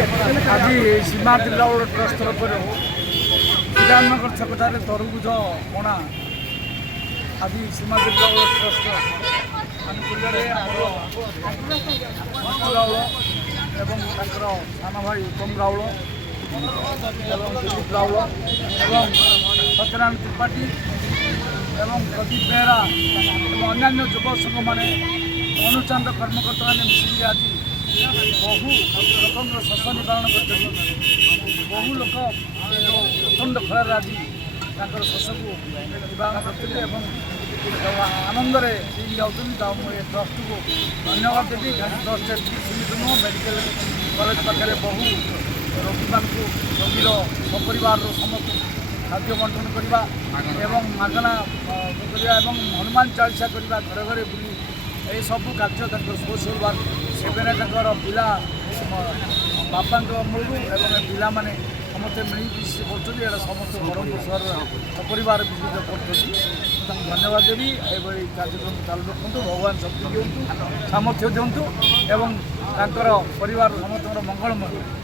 आज सीमा जिला ट्रस्ट तरफ विधाननगर छकटार तरबुज पणा आज सीमा जिला ट्रस्ट आनुकूल्य राउल एवं सान भाई उत्तम राउल दिलीप राउल एवं सत्यनारायण त्रिपाठी एवं प्रदीप बेहरा और अन्य युव संघ मैंने अनुचांद कर्मकर्ता मैंने मिसिक आज बहु लोक शस निवारण कर बहु लोक प्रचंड खर आज शस को निवारण करते आनंद जाऊँ ट्रस्ट को धन्यवाद देवी ट्रस्ट सीमित नुह मेडिकल कॉलेज पाखे बहु रोगी मान रोगीर सपरिवार समस्त खाद्य बंटन करवा एवं मागणा करवा हनुमान चालीसा करवा घर घर बुली ये सब कार्य सोशल वर्क सेवेन पिला बापा अमलू एवं पिला माने समस्ते मिलमिशी कर समस्त ब्रह्मपुर सहर सपरिवार विजिट कर धन्यवाद देवी ये कार्यक्रम चालू रखु भगवान शक्ति दिंतु सामर्थ्य दिंतु एवं परिवार समस्त मंगलमय रखो